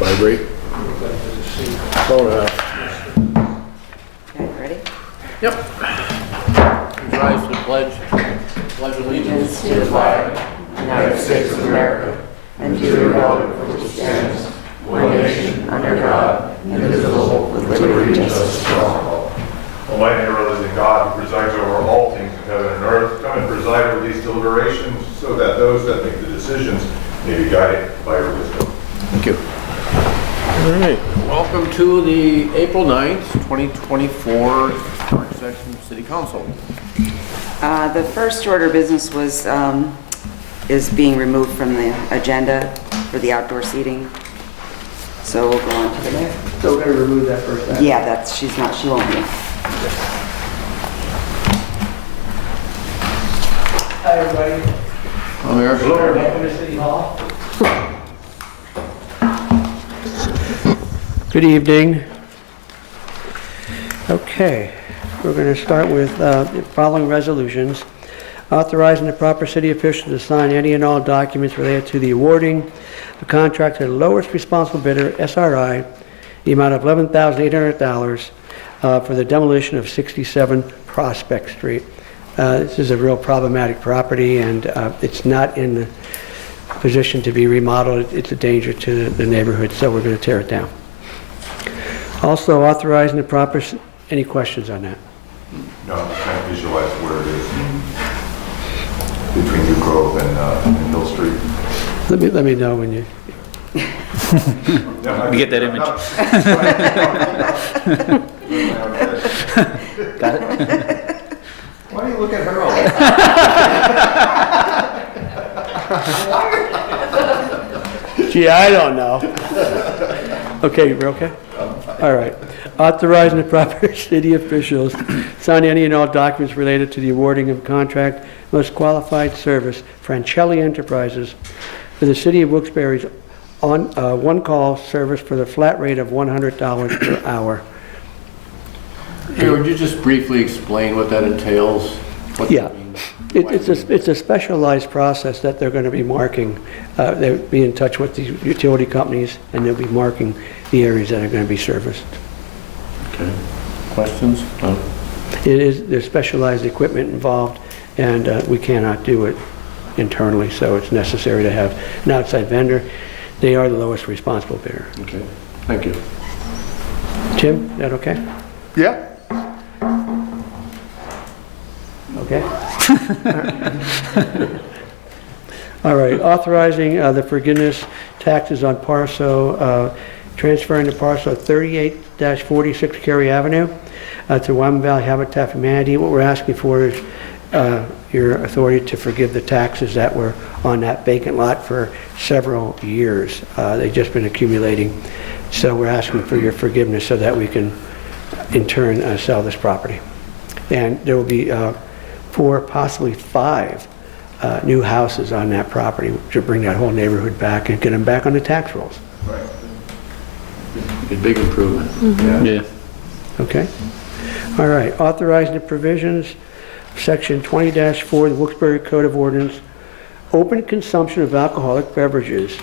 Vibrate. Phone off. Okay, ready? Yep. Rise to the pledge. Pledge allegiance To the flag, United States of America, and to the republic for which it stands, one nation, under God, indivisible, with liberty and justice for all. Almighty and ever-living God, who presides over all things in heaven and earth, come and preside over these deliberations so that those that make the decisions may be guided by your wisdom. Thank you. All right. Welcome to the April 9th, 2024 work session City Council. The first order of business was, is being removed from the agenda for the outdoor seating. So we'll go on to the next. So we're going to remove that first item? Yeah, she won't be. Hi, everybody. I'm here. Welcome to City Hall. Good evening. Okay, we're going to start with the following resolutions. Authorizing the proper city officials to sign any and all documents related to the awarding the contract to the lowest responsible bidder, SRI, the amount of $11,800 for the demolition of 67 Prospect Street. This is a real problematic property, and it's not in the position to be remodeled. It's a danger to the neighborhood, so we're going to tear it down. Also authorizing the proper, any questions on that? No, I'm trying to visualize where it is between New Grove and Hill Street. Let me know when you, We get that image. Got it? Why do you look at her all the time? gee, I don't know. Okay, we're okay? All right. Authorizing the proper city officials sign any and all documents related to the awarding of contract most qualified service, Francelli Enterprises, for the city of Wilkes-Barre's one-call service for the flat rate of $100 per hour. Hey, would you just briefly explain what that entails? What Yeah. that means? It's a specialized process that they're going to be marking. They'll be in touch with the utility companies, and they'll be marking the areas that are going to be serviced. Okay. Questions? No? There's specialized equipment involved, and we cannot do it internally, so it's necessary to have an outside vendor. They are the lowest responsible bidder. Okay. Thank you. Tim, is that okay? Yeah. Okay. All right, authorizing the forgiveness taxes on parcel, transferring the parcel 38-46 Cary Avenue to Wyoming Valley Habitat for Humanity. What we're asking for is your authority to forgive the taxes that were on that vacant lot for several years. They've just been accumulating. So we're asking for your forgiveness so that we can, in turn, sell this property. And there will be 4, possibly 5 new houses on that property to bring that whole neighborhood back and get them back on the tax rolls. Right. A big improvement. Yeah. Okay? All right, authorizing the provisions of Section 20-4 of the Wilkes-Barre Code of Ordinance, open consumption of alcoholic beverages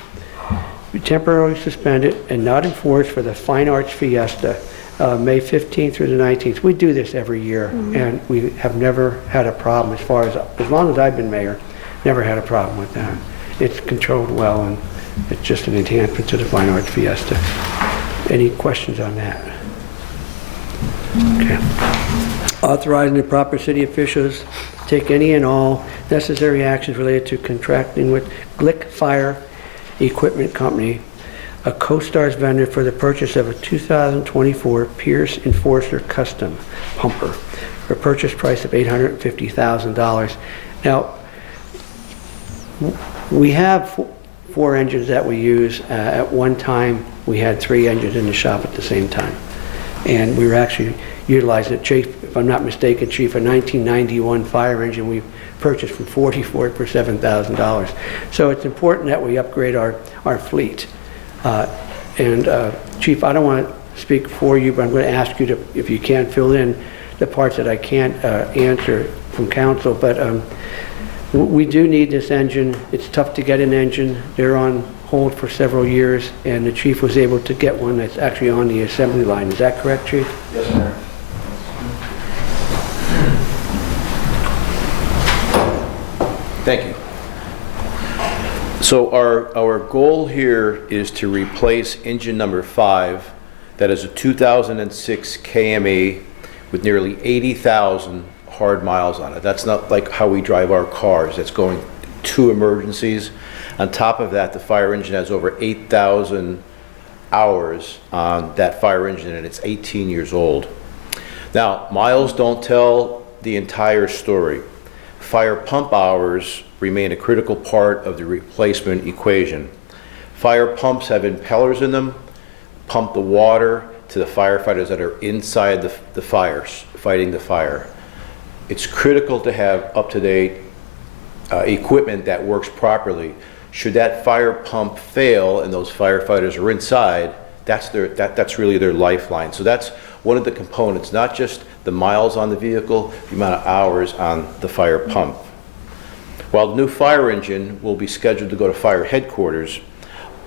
be temporarily suspended and not enforced for the Fine Arts Fiesta, May 15th through the 19th. We do this every year, and we have never had a problem as long as I've been mayor, never had a problem with that. It's controlled well, and it's just an enhancement to the Fine Arts Fiesta. Any questions on that? Okay. Authorizing the proper city officials to take any and all necessary actions related to contracting with Glick Fire Equipment Company, a CoStar's vendor, for the purchase of a 2024 Pierce Enforcer Custom pumper for a purchase price of $850,000. Now, we have 4 engines that we use. At one time, we had 3 engines in the shop at the same time. And we were actually utilizing it. Chief, if I'm not mistaken, Chief, a 1991 fire engine we purchased from Ford for $7,000. So it's important that we upgrade our fleet. Chief, I don't want to speak for you, but I'm going to ask you to, if you can, fill in the parts that I can't answer from council. But We do need this engine. It's tough to get an engine. They're on hold for several years, and the chief was able to get one that's actually on the assembly line. Is that correct, Chief? Yes, sir. Thank you. So our goal here is to replace engine number 5, that is a 2006 KME with nearly 80,000 hard miles on it. That's not like how we drive our cars. That's going 2 emergencies. On top of that, the fire engine has over 8,000 hours on that fire engine, and it's 18 years old. Now, miles don't tell the entire story. Fire pump hours remain a critical part of the replacement equation. Fire pumps have impellers in them, pump the water to the firefighters that are inside the fires, fighting the fire. It's critical to have up-to-date equipment that works properly. Should that fire pump fail and those firefighters are inside, that's really their lifeline. So that's one of the components, not just the miles on the vehicle, the amount of hours on the fire pump. While the new fire engine will be scheduled to go to fire headquarters,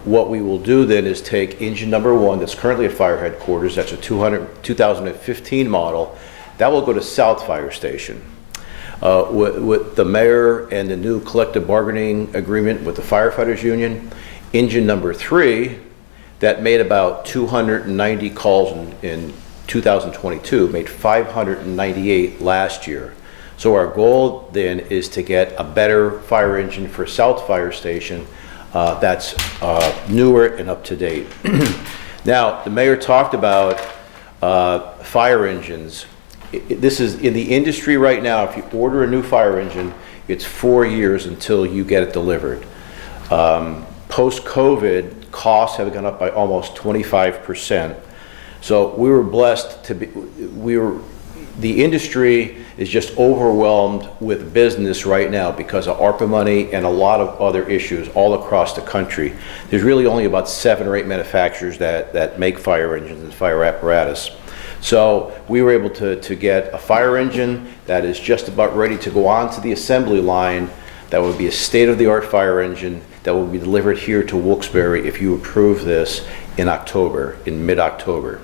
what we will do then is take engine number 1 that's currently at fire headquarters, that's a 2015 model, that will go to South Fire Station. With the mayor and the new collective bargaining agreement with the firefighters union, engine number 3 that made about 290 calls in 2022, made 598 last year. So our goal then is to get a better fire engine for South Fire Station that's newer and up to date. Now, the mayor talked about fire engines. This is in the industry right now. If you order a new fire engine, it's 4 years until you get it delivered. Post-COVID, costs have gone up by almost 25%. So we were blessed to be, the industry is just overwhelmed with business right now because of ARPA money and a lot of other issues all across the country. There's really only about 7 or 8 manufacturers that make fire engines and fire apparatus. So we were able to get a fire engine that is just about ready to go onto the assembly line. That would be a state-of-the-art fire engine that will be delivered here to Wilkes-Barre if you approve this in October, in mid-October.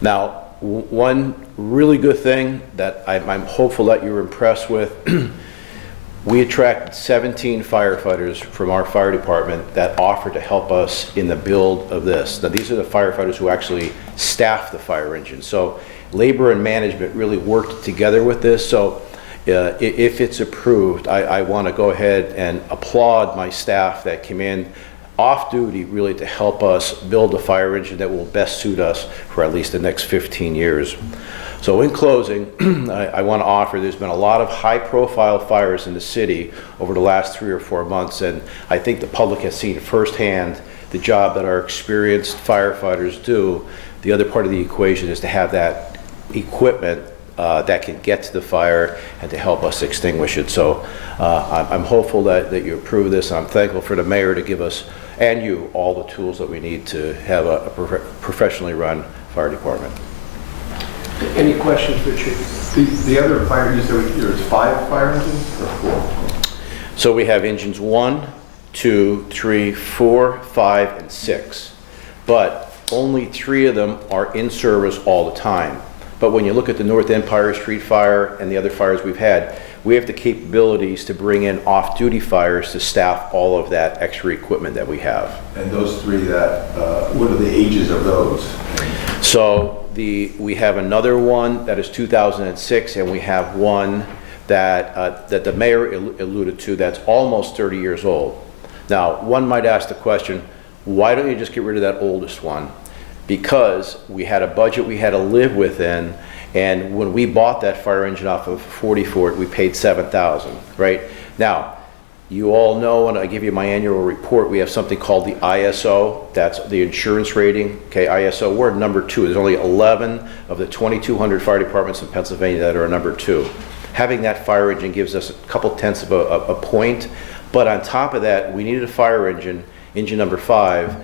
Now, one really good thing that I'm hopeful that you're impressed with, we attracted 17 firefighters from our fire department that offered to help us in the build of this. Now, these are the firefighters who actually staff the fire engine. So labor and management really worked together with this. So if it's approved, I want to go ahead and applaud my staff that came in off duty really to help us build a fire engine that will best suit us for at least the next 15 years. So in closing, I want to offer, there's been a lot of high profile fires in the city over the last 3 or 4 months, and I think the public has seen firsthand the job that our experienced firefighters do. The other part of the equation is to have that equipment that can get to the fire and to help us extinguish it. So I'm hopeful that you approve this, and I'm thankful for the mayor to give us and you all the tools that we need to have a professionally run fire department. Any questions for Chief? The other fire, you said there's 5 fire engines or 4? So we have engines 1, 2, 3, 4, 5, and 6. But only 3 of them are in service all the time. But when you look at the North Empire Street fire and the other fires we've had, we have the capabilities to bring in off-duty fires to staff all of that extra equipment that we have. And those 3 that, what are the ages of those? So we have another one that is 2006, and we have one that the mayor alluded to that's almost 30 years old. Now, one might ask the question, why don't you just get rid of that oldest one? Because we had a budget we had to live within, and when we bought that fire engine off of 40 Ford, we paid $7,000, right? Now, you all know, when I give you my annual report, we have something called the ISO, that's the insurance rating, okay, ISO, we're number 2. There's only 11 of the 2,200 fire departments in Pennsylvania that are number 2. Having that fire engine gives us a couple tenths of a point, but on top of that, we needed a fire engine, engine number 5.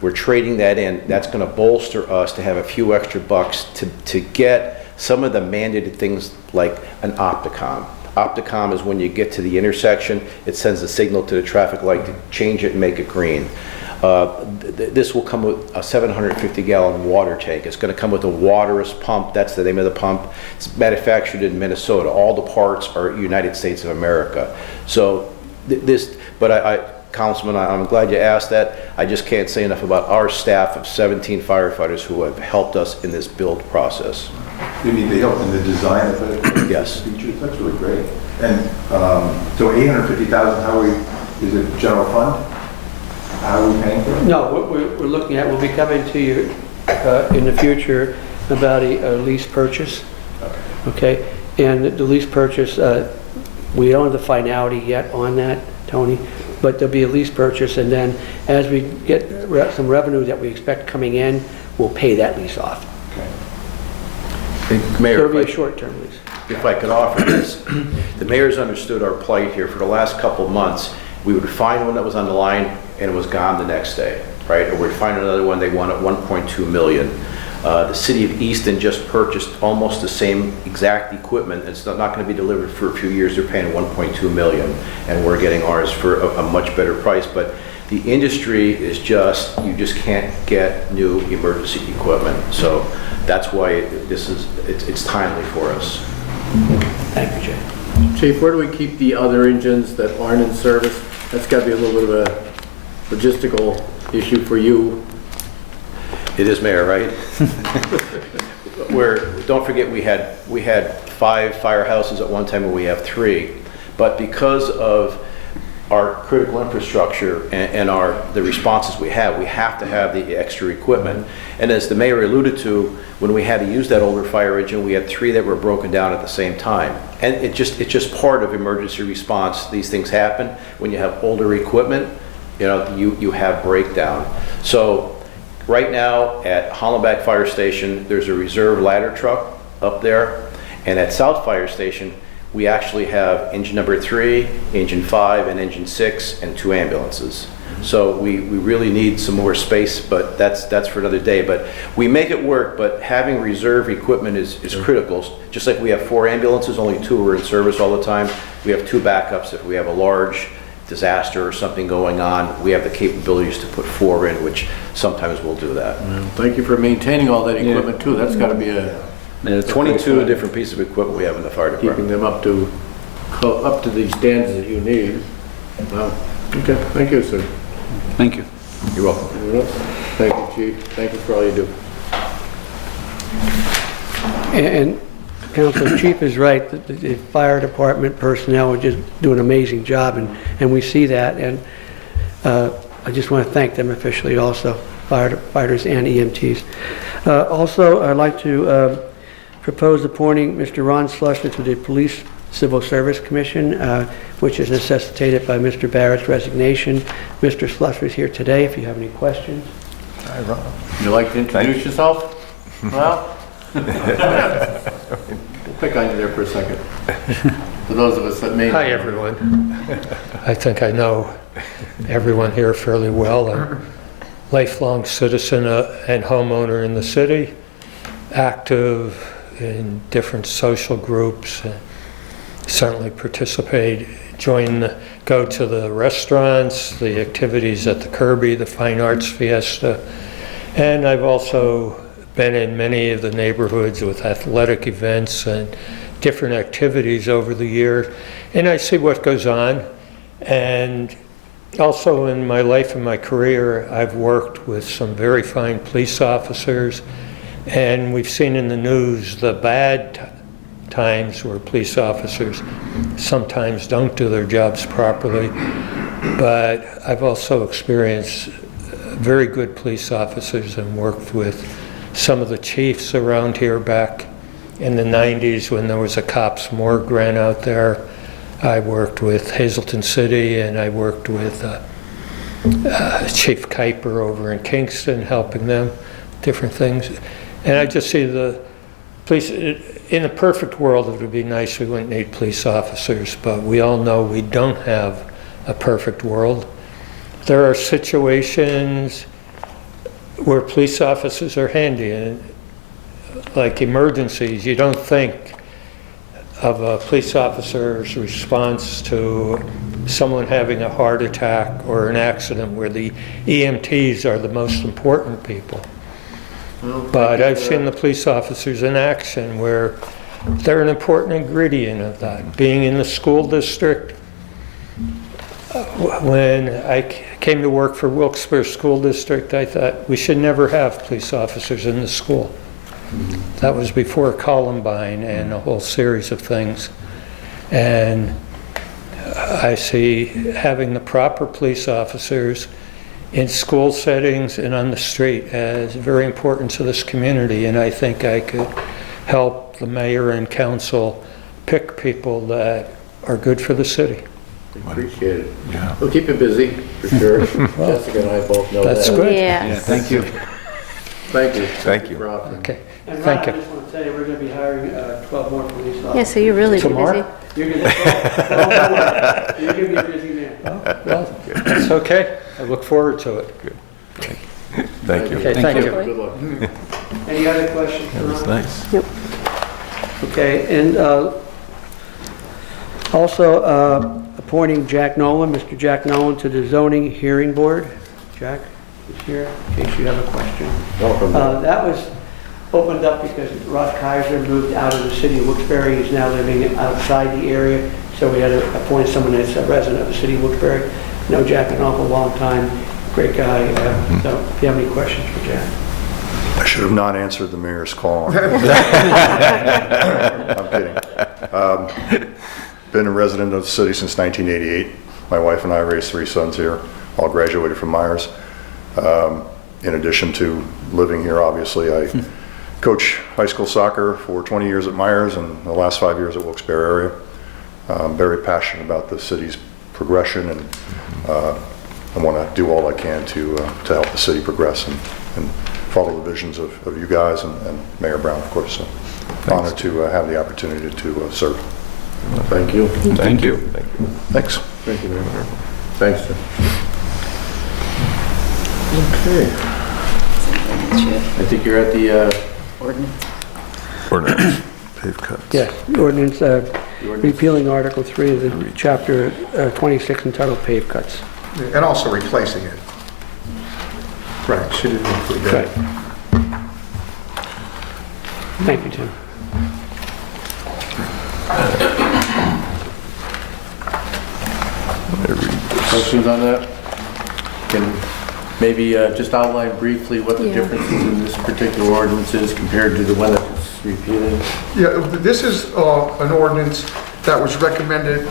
We're trading that in. That's going to bolster us to have a few extra bucks to get some of the mandated things like an Opticom. Opticom is when you get to the intersection, it sends a signal to the traffic light to change it and make it green. This will come with a 750-gallon water tank. It's going to come with a waterless pump. That's the name of the pump. It's manufactured in Minnesota. All the parts are United States of America. So Councilman, I'm glad you asked that. I just can't say enough about our staff of 17 firefighters who have helped us in this build process. You mean they helped in the design of the Yes. features? That's really great. And so 850,000, is it general fund? How are we paying for it? No, what we're looking at, we'll be coming to you in the future about a lease purchase, okay? And the lease purchase, we don't have the finality yet on that, Tony, but there'll be a lease purchase, and then as we get some revenue that we expect coming in, we'll pay that lease off. Okay. So Mayor, it'll be a short-term lease. if I could offer this, the mayor's understood our plight here for the last couple of months. We would find one that was on the line and it was gone the next day, right? Or we'd find another one, they want at 1.2 million. The city of Easton just purchased almost the same exact equipment. It's not going to be delivered for a few years. They're paying 1.2 million, and we're getting ours for a much better price. But the industry is you just can't get new emergency equipment. So that's why it's timely for us. Thank you, Jay. Chief, where do we keep the other engines that aren't in service? That's got to be a little bit of a logistical issue for you. It is, Mayor, right? Don't forget, we had 5 firehouses at one time, and we have 3. But because of our critical infrastructure and the responses we have to have the extra equipment. And as the mayor alluded to, when we had to use that older fire engine, we had 3 that were broken down at the same time. And it's just part of emergency response. These things happen. When you have older equipment, you have breakdown. So right now at Hollenbach Fire Station, there's a reserve ladder truck up there. And at South Fire Station, we actually have engine number 3, engine 5, and engine 6, and 2 ambulances. So we really need some more space, but that's for another day. But we make it work, but having reserve equipment is critical. Just like we have 4 ambulances, only 2 are in service all the time. We have 2 backups. If we have a large disaster or something going on, we have the capabilities to put 4 in, which sometimes we'll do that. Well, thank you for maintaining all that equipment too. That's got to be 22 different pieces of equipment we have in the fire department. keeping them up to the standards that you need. Wow. Okay, thank you, sir. Thank you. You're welcome. Thank you, Chief. Thank you for all you do. And Council Chief is right, the fire department personnel are just doing an amazing job, and we see that, and I just want to thank them officially also, firefighters and EMTs. Also, I'd like to propose appointing Mr. Ron Schlusser to the Police Civil Service Commission, which is necessitated by Mr. Barrett's resignation. Mr. Schlusser is here today if you have any questions. Hi, Ron. Would you like to introduce yourself? Well, we'll pick on you there for a second. For those of us that may. Hi, everyone. I think I know everyone here fairly well. I'm a lifelong citizen and homeowner in the city, active in different social groups, and certainly go to the restaurants, the activities at the Kirby, the Fine Arts Fiesta, and I've also been in many of the neighborhoods with athletic events and different activities over the years, and I see what goes on. And also in my life and my career, I've worked with some very fine police officers, and we've seen in the news the bad times where police officers sometimes don't do their jobs properly. But I've also experienced very good police officers and worked with some of the chiefs around here back in the 90s when there was a cops morgue grant out there. I worked with Hazleton City, and I worked with Chief Kuiper over in Kingston, helping them, different things. And I just see the police, in a perfect world, it would be nice we wouldn't need police officers, but we all know we don't have a perfect world. There are situations where police officers are handy, and like emergencies, you don't think of a police officer's response to someone having a heart attack or an accident where the EMTs are the most important people. But I've seen the police officers in action where they're an important ingredient of that. Being in the school district, when I came to work for Wilkes-Barre School District, I thought we should never have police officers in the school. That was before Columbine and a whole series of things. And I see having the proper police officers in school settings and on the street as very important to this community. And I think I could help the mayor and council pick people that are good for the city. Appreciate it. Yeah. We'll keep you busy, for sure. Jessica and I both know that. That's good. Yeah. Thank you. Thank you. Thank you. for offering. Okay, And thank Ron, I you. just want to tell you, we're going to be hiring 12 more police officers. Yeah, so you're really busy. Tomorrow? You're going to You're going to be a busy man. Well, that's okay. I look forward to it. Thank you. Okay, thank you. Good luck. Any other questions for Ron? Nice. Okay, and also appointing Jack Nolan, Mr. Jack Nolan, to the zoning hearing board. Jack is here in case you have a question. Welcome. That was opened up because Rod Kaiser moved out of the city of Wilkes-Barre. He's now living outside the area, so we had to appoint someone that's a resident of the city of Wilkes-Barre. Know Jack an awful long time, great guy. So if you have any questions for Jack. I should have not answered the mayor's call. I'm kidding. Been a resident of the city since 1988. My wife and I raised 3 sons here, all graduated from Myers. In addition to living here, obviously, I coach high school soccer for 20 years at Myers and the last 5 years at Wilkes-Barre area. I'm very passionate about the city's progression, and I want to do all I can to help the city progress and follow the visions of you guys and Mayor Brown, of course. So honored to have the opportunity to serve. Thank you. Thank you. Thanks. Thank you very much. Thanks, sir. Okay. I think you're at the Ordinance. Pave cuts. Yes, ordinance repealing Article 3 of the Chapter 26 entitled Pave Cuts. And also replacing it. Right, should have included that. Right. Thank you, Tim. questions on that? Can maybe just outline briefly what the differences in this particular ordinance is compared to the one that's repealing? Yeah, this is an ordinance that was recommended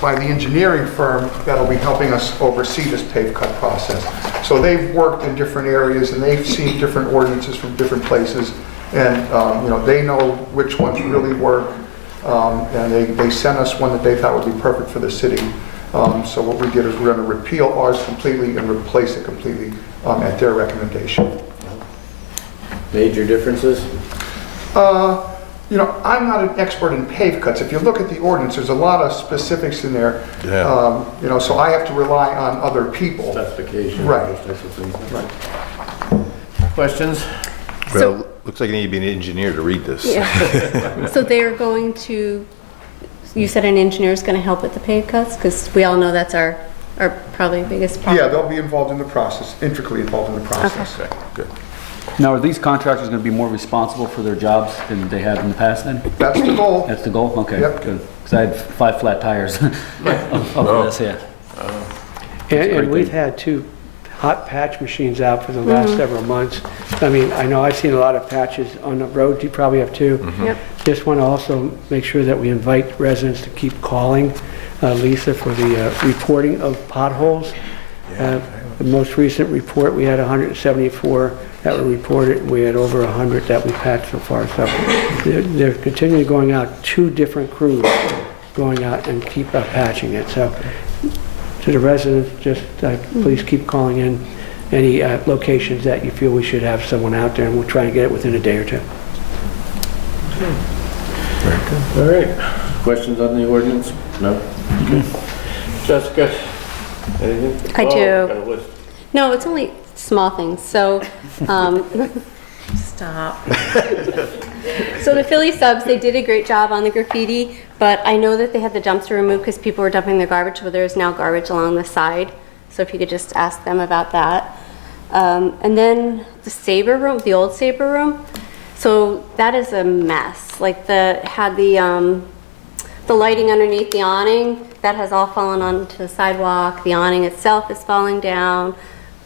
by the engineering firm that'll be helping us oversee this pave cut process. So they've worked in different areas and they've seen different ordinances from different places, and you know, they know which ones really work, and they sent us one that they thought would be perfect for the city. So what we did is we're going to repeal ours completely and replace it completely at their recommendation. Major differences? You know, I'm not an expert in pave cuts. If you look at the ordinance, there's a lot of specifics in there. Yeah. You know, so I have to rely on other people. Specification. Right. Those types of things. Right. Questions? Well, looks like you need to be an engineer to read this. Yeah. So they're going to, you said an engineer is going to help with the pave cuts? Because we all know that's our probably biggest problem. Yeah, they'll be involved in the process, intricately involved in the process. Okay, good. Now, are these contractors going to be more responsible for their jobs than they have in the past then? That's the goal. That's the goal? Okay, Yep. good. Because I had 5 flat tires of this, yeah. And we've had 2 hot patch machines out for the last several months. I mean, I know I've seen a lot of patches on the road. You probably have too. Yep. Just want to also make sure that we invite residents to keep calling Lisa for the reporting of potholes. The most recent report, we had 174 that were reported, and we had over 100 that we patched so far. So they're continually going out, 2 different crews going out and keep patching it. So to the residents, just please keep calling in any locations that you feel we should have someone out there, and we'll try and get it within a day or 2. Very good. All right. Questions on the ordinance? No? Okay. Jessica, anything? I do. Got a list. No, it's only small things. So Stop. So the Philly Subs, they did a great job on the graffiti, but I know that they had the dumpster removed because people were dumping their garbage, so there's now garbage along the side. So if you could just ask them about that. And then the Sabre room, the old Sabre room, so that is a mess. Like had the lighting underneath the awning, that has all fallen onto the sidewalk. The awning itself is falling down.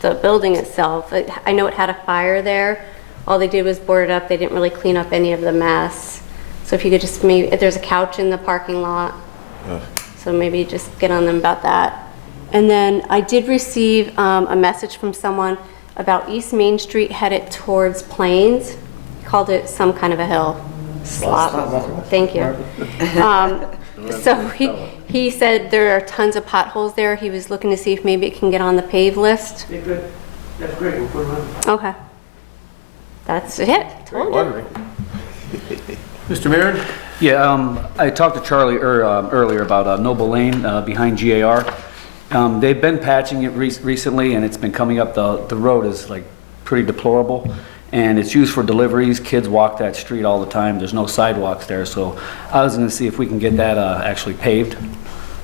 The building itself, I know it had a fire there. All they did was board it up. They didn't really clean up any of the mess. So if you could just maybe, if there's a couch in the parking lot, so maybe just get on them about that. And then I did receive a message from someone about East Main Street headed towards Plains. He called it some kind of a hill. Slot. Thank you. So he said there are tons of potholes there. He was looking to see if maybe it can get on the pave list. Yeah, good. That's great, we'll put it on. Okay. That's it. Told you. Mr. Mayor? Yeah, I talked to Charlie earlier about Noble Lane behind GAR. They've been patching it recently, and it's been coming up. The road is like pretty deplorable, and it's used for deliveries. Kids walk that street all the time. There's no sidewalks there, so I was going to see if we can get that actually paved,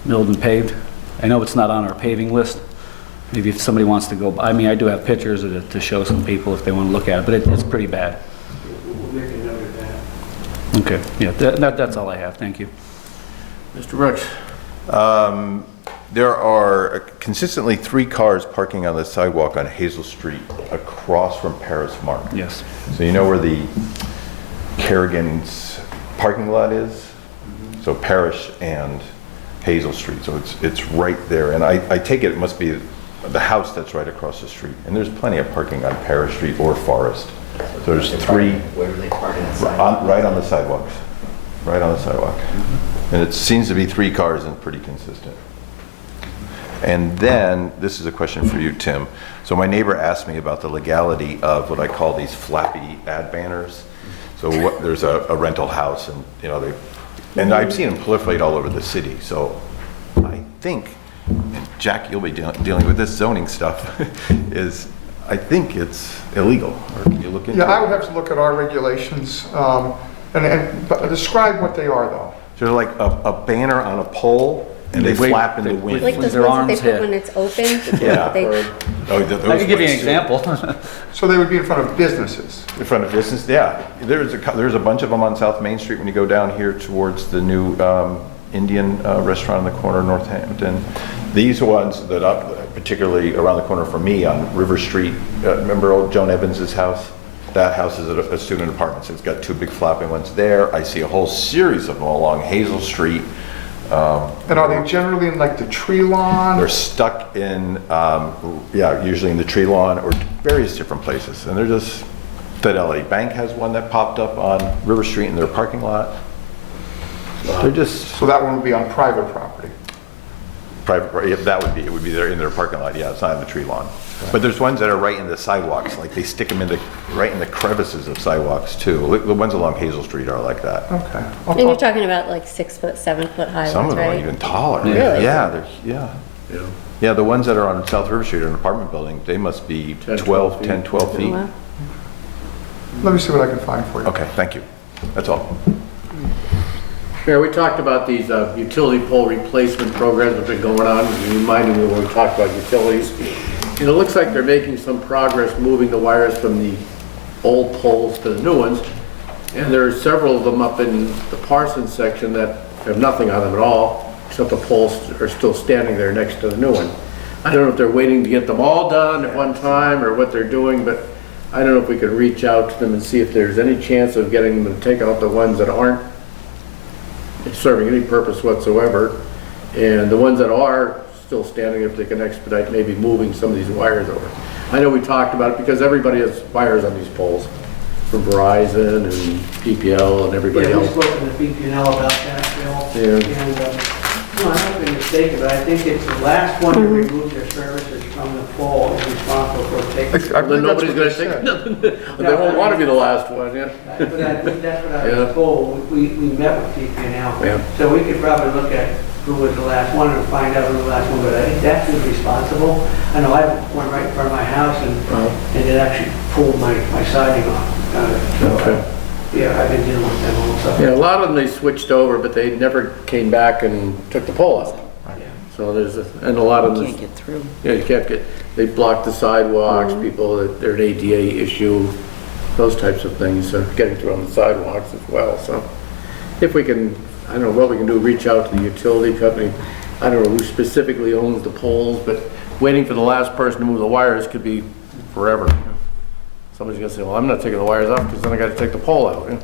milled and paved. I know it's not on our paving list. Maybe if somebody wants to go, I mean, I do have pictures to show some people if they want to look at it, but it's pretty bad. We'll make a note of that. Okay, yeah, that's all I have. Thank you. Mr. Brooks? There are consistently 3 cars parking on the sidewalk on Hazel Street across from Paris Mark. Yes. So you know where the Kerrigan's parking lot is? So Parish and Hazel Street, so it's right there. And I take it must be the house that's right across the street. And there's plenty of parking on Parish Street or Forest. So there's 3. Where do they park on the Right on the sidewalks. Right on the sidewalk. And it seems to be 3 cars and pretty consistent. And then, this is a question for you, Tim. So my neighbor asked me about the legality of what I call these flappy ad banners. So there's a rental house, and you know and I've seen them proliferate all over the city. So I think, and Jack, you'll be dealing with this zoning stuff, I think it's illegal. Or can you look into it? Yeah, I would have to look at our regulations, but describe what they are, though. So they're like a banner on a pole, and they flap in the wind. Like those Their ones that they arms put when it's open? Yeah. I can give you an example. So they would be in front of businesses. In front of business, yeah. There's a bunch of them on South Main Street when you go down here towards the new Indian restaurant on the corner of Northampton. These ones that up, particularly around the corner from me on River Street, remember old Joan Evans's house? That house is a student apartment, so it's got 2 big flopping ones there. I see a whole series of them along Hazel Street. And are they generally in like the tree lawn? They're stuck in, usually in the tree lawn or various different places. And they're just, Fidelity Bank has one that popped up on River Street in their parking lot. They're just So that one would be on private property. private, yeah, it would be there in their parking lot, yeah, it's not in the tree lawn. But there's ones that are right in the sidewalks, like they stick them right in the crevices of sidewalks too. The ones along Hazel Street are like that. Okay. And you're talking about like 6 foot, 7 foot high Some ones, of them are right? even taller. Really? Yeah, Yeah, the ones that are on South River Street in an apartment building, they must be 10, 12 Oh, feet. wow. Let me see what I can find for you. Okay, thank you. That's all. Mayor, we talked about these utility pole replacement programs that have been going on. You reminded me when we talked about utilities. And it looks like they're making some progress moving the wires from the old poles to the new ones. And there are several of them up in the Parsons section that have nothing on them at all, except the poles are still standing there next to the new one. I don't know if they're waiting to get them all done at one time or what they're doing, but I don't know if we could reach out to them and see if there's any chance of getting them to take out the ones that aren't serving any purpose whatsoever, and the ones that are still standing, if they can expedite maybe moving some of these wires over. I know we talked about it because everybody has wires on these poles, from Verizon and PPL and everybody Yeah, we else. spoke to the BPL about that, Bill. Yeah. And, no, I might be mistaken, but I think it's the last one to remove their services from the pole is responsible for taking. I Then believe that's nobody's what gonna they take said. nothing. They won't want to be the last one, yeah. But that's what I Yeah. was told. We met with TPNL. Yeah. So we could probably look at who was the last one and find out who the last one, but I think that's who's responsible. I know I have one right in front of my house and it actually pulled my siding off. Okay. Yeah, I've been dealing with them also. Yeah, a lot of them, they switched over, but they never came back and took the pole out. So and a lot of them. Can't get through. Yeah, you can't get, they block the sidewalks, people, they're an ADA issue, those types of things, getting through on the sidewalks as well, so. If we can, I don't know what we can do, reach out to the utility company, I don't know who specifically owns the poles, but waiting for the last person to move the wires could be forever. Somebody's gonna say, well, I'm not taking the wires off, because then I gotta take the pole out,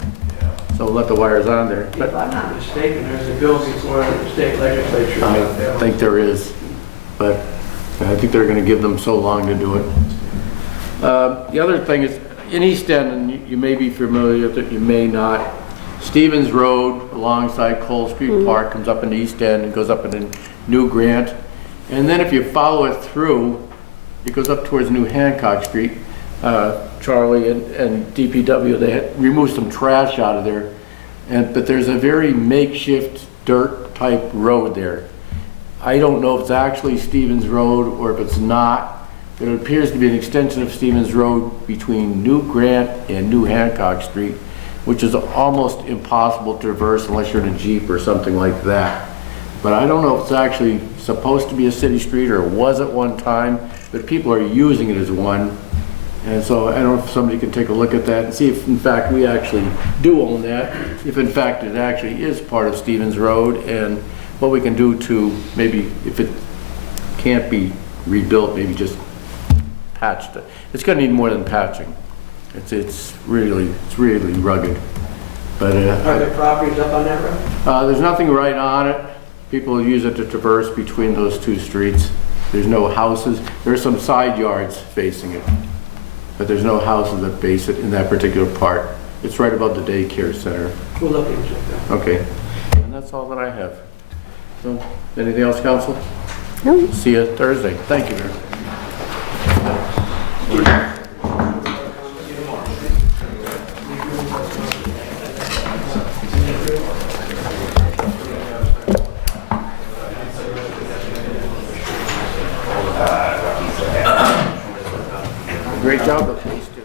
So we'll let the wires on there. If I'm not mistaken, there's a bill before the state legislature. I think there is, but I think they're gonna give them so long to do it. The other thing is, in East End, and you may be familiar with it, you may not, Stevens Road alongside Cole Street Park comes up into East End and goes up into New Grant. And then if you follow it through, it goes up towards New Hancock Street. Charlie and DPW, they had removed some trash out of there. But there's a very makeshift dirt type road there. I don't know if it's actually Stevens Road or if it's not. But it appears to be an extension of Stevens Road between New Grant and New Hancock Street, which is almost impossible to traverse unless you're in a Jeep or something like that. But I don't know if it's actually supposed to be a city street or was at one time, but people are using it as one. And so I don't know if somebody can take a look at that and see if in fact we actually do own that, if in fact it actually is part of Stevens Road, and what we can do to maybe, if it can't be rebuilt, maybe just patched it. It's gonna need more than patching. It's really rugged. But Are there properties up on that road? there's nothing right on it. People use it to traverse between those two streets. There's no houses. There's some side yards facing it, but there's no houses that face it in that particular part. It's right above the daycare center. We'll look into it. Okay, and that's all that I have. So, anything else, council? No. See you Thursday. Thank you, Mayor. Great job, the police did.